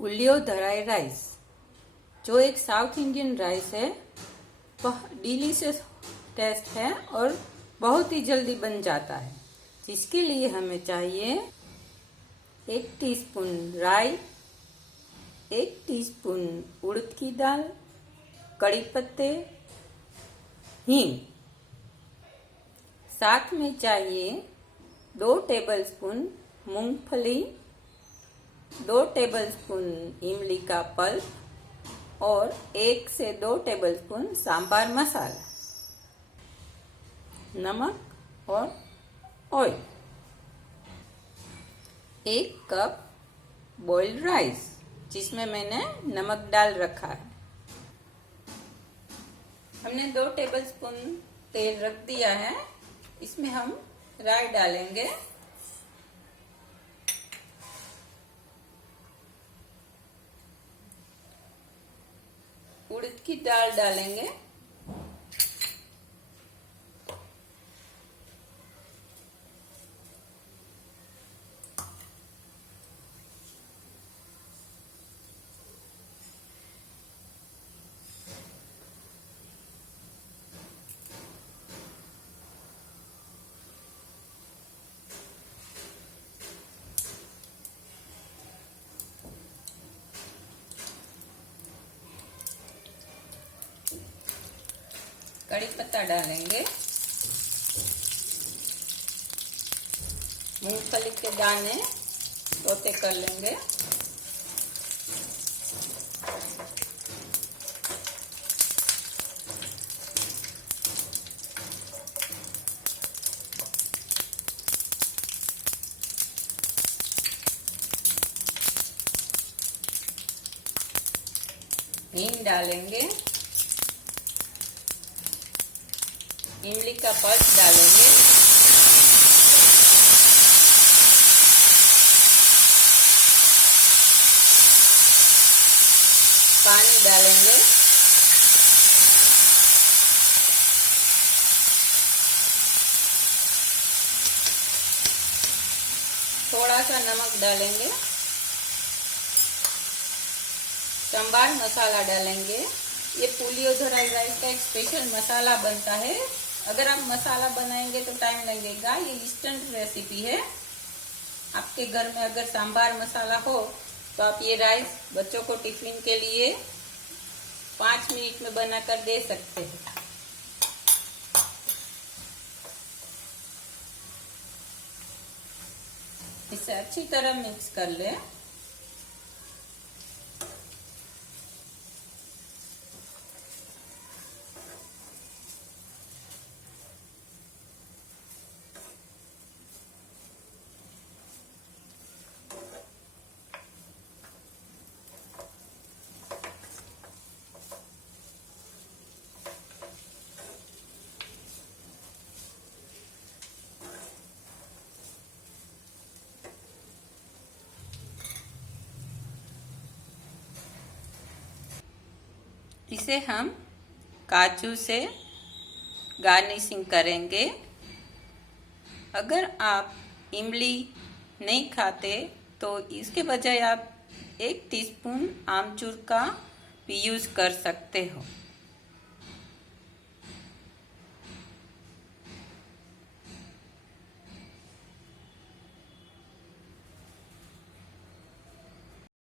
पुलियोदराई rice, जो एक south Indian rice है, वह डिलीशियस टेस्ट है और बहुत ही जल्दी बन जाता है। जिसके लिए हमें चाहिए 1 टीस्पून राई, 1 टीस्पून उड़द की दाल, कड़ी पत्ते, हींग। साथ में चाहिए 2 टेबलस्पून मूंगफली, 2 टेबलस्पून इमली का पल्प और 1 से 2 टेबलस्पून सांभर मसाला, नमक और ऑयल। 1 कप बॉइल्ड राइस, जिसमें मैंने नमक डाल रखा है। हमने 2 टेबलस्पून तेल रख दिया है। इसमें हम राई डालेंगे, उड़द की दाल डालेंगे, कड़ी पत्ता डालेंगे, मूंगफली के दाने सौते कर लेंगे, हींग डालेंगे, इमली का पल्प डालेंगे, पानी डालेंगे, थोड़ा सा नमक डालेंगे, सांभर मसाला डालेंगे। ये पुलियोदराई राइस का एक स्पेशल मसाला बनता है। अगर आप मसाला बनाएंगे तो टाइम लगेगा। ये इंस्टेंट रेसिपी है। आपके घर में अगर सांभर मसाला हो तो आप ये राइस बच्चों को टिफिन के लिए 5 मिनट में बनाकर दे सकते हैं। इसे अच्छी तरह मिक्स कर लें। इसे हम काजू से गार्निशिंग करेंगे। अगर आप इमली नहीं खाते तो इसके बजाय आप 1 टीस्पून आमचूर का भी यूज़ कर सकते हो।